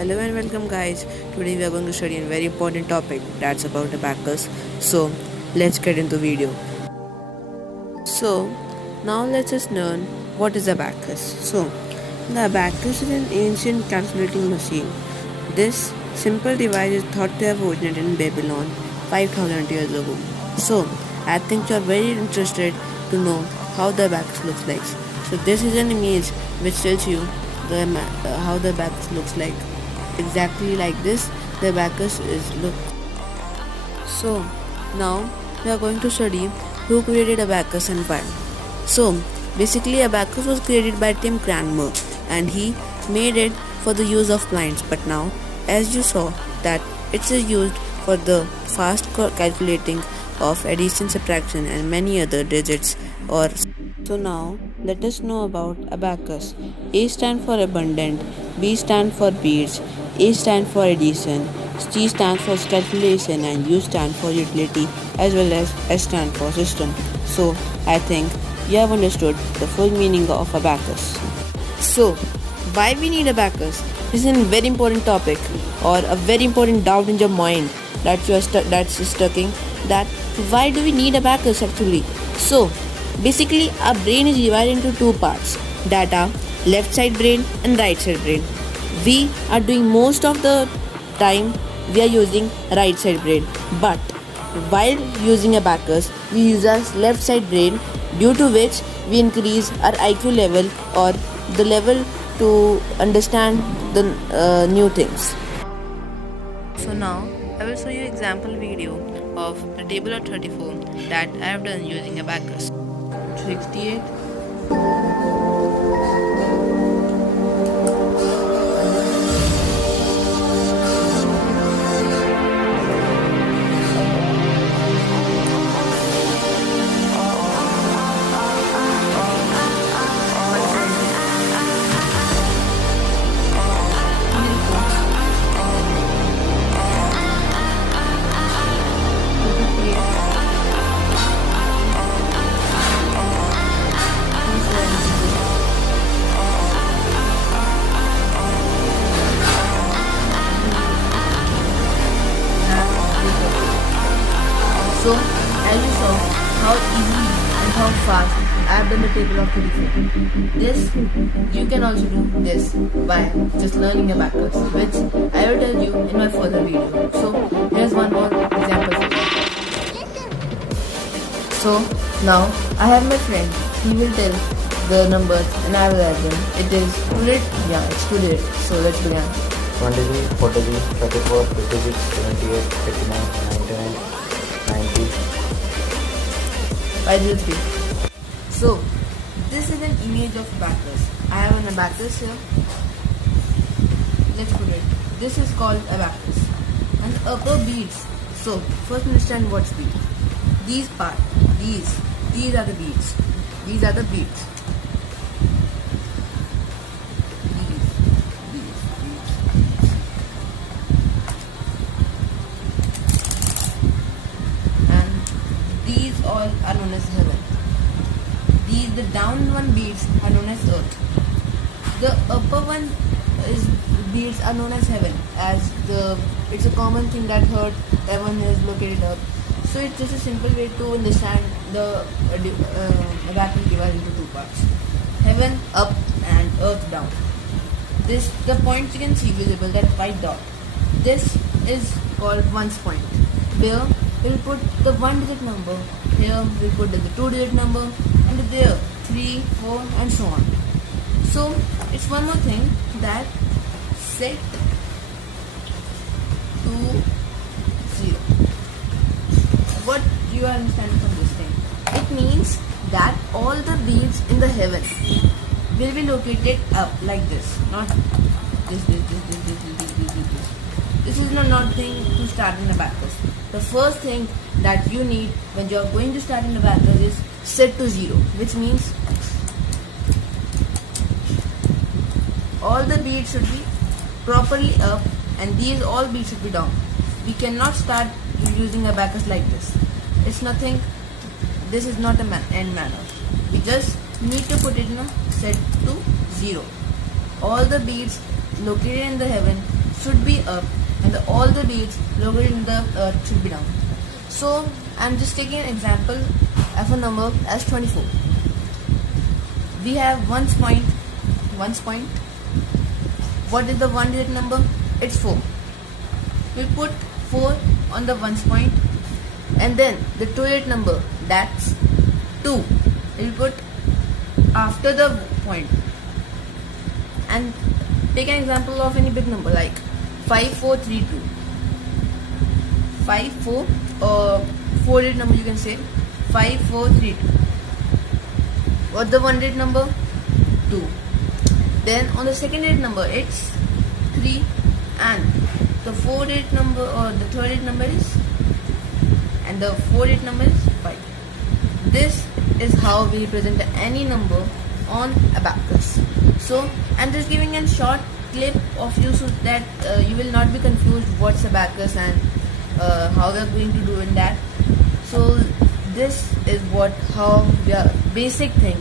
Hello and welcome guys. Today we are going to study a very important topic that's about abacus. So let's get into video. So now let's just learn what is abacus. So the abacus is an ancient calculating machine. This simple device is thought to have originated in Babylon 5000 years ago. So I think you are very interested to know how the abacus looks like. So this is an image which tells you how the abacus looks like. Exactly like this the abacus is look. So now we are going to study who created abacus and why. So basically abacus was created by Tim Cranmer and he made it for the use of blinds, but now as you saw that it's used for the fast calculating of addition, subtraction and many other digits or. So now let us know about abacus. A stands for abundant, B stands for beads, A stands for addition, C stands for calculation and U stands for utility as well as S stands for system. So I think you have understood the full meaning of abacus. So why we need abacus? This is a very important topic or a very important doubt in your mind that you are that's stuck in that why do we need abacus actually? So basically, our brain is divided into two parts that are left side brain and right side brain. We are doing most of the time we are using right side brain, but while using abacus, we use our left side brain, due to which we increase our IQ level or the level to understand the new things. So now I will show you example video of the table of 34 that I have done using abacus. 68. So, as you saw how easy and how fast I have done the table of 34. This, you can also do this by just learning abacus, which I will tell you in my further video. So, here's one more example for you. So, now I have my friend. He will tell the numbers and I will add them. It is today, yeah, it's today. So, let's begin. 23, 43, 34, 56, 78, 89, 99, 90. 503. So, this is an image of abacus. I have an abacus here. Let's put it. This is called abacus. And the upper beads. So, first understand what's bead. These part, these are the beads. These are the beads. These all are known as heaven. The down one beads are known as earth. The upper one is beads are known as heaven, as it's a common thing that heaven is located up. So it's just a simple way to understand the abacus divided into two parts: heaven up and earth down. The points you can see visible, that white dot. This is called ones point. There we'll put the 1-digit number, here we'll put the 2-digit number, and there 3, 4 and so on. So it's one more thing that set to 0. What you are understanding from this thing? It means that all the beads in the heaven will be located up like this, not this. This is not thing to start an abacus. The first thing that you need when you are going to start an abacus is set to 0, which means all the beads should be properly up and these all beads should be down. We cannot start using abacus like this. It's nothing. This is not an end manner. We just need to put it in a set to 0. All the beads located in the heaven up and all the beats located in the should be down. So I'm just taking an example of a number as 24. We have ones point. What is the one digit number? It's 4. We put 4 on the ones point, and then the two digit number, that's 2. We put after the point. And take an example of any big number like 5432. 54 or 4 digit number, you can say 5432. What's the one digit number? 2. Then on the second digit number it's 3, and the 4 digit number or the third digit number is, and the 4 digit number is 5. This is how we represent any number on abacus. So I'm just giving a short clip of you so that you will not be confused what's abacus and how we are going to do in that. So this is how we are basic thing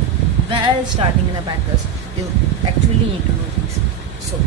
while starting in abacus. You actually need to know things. So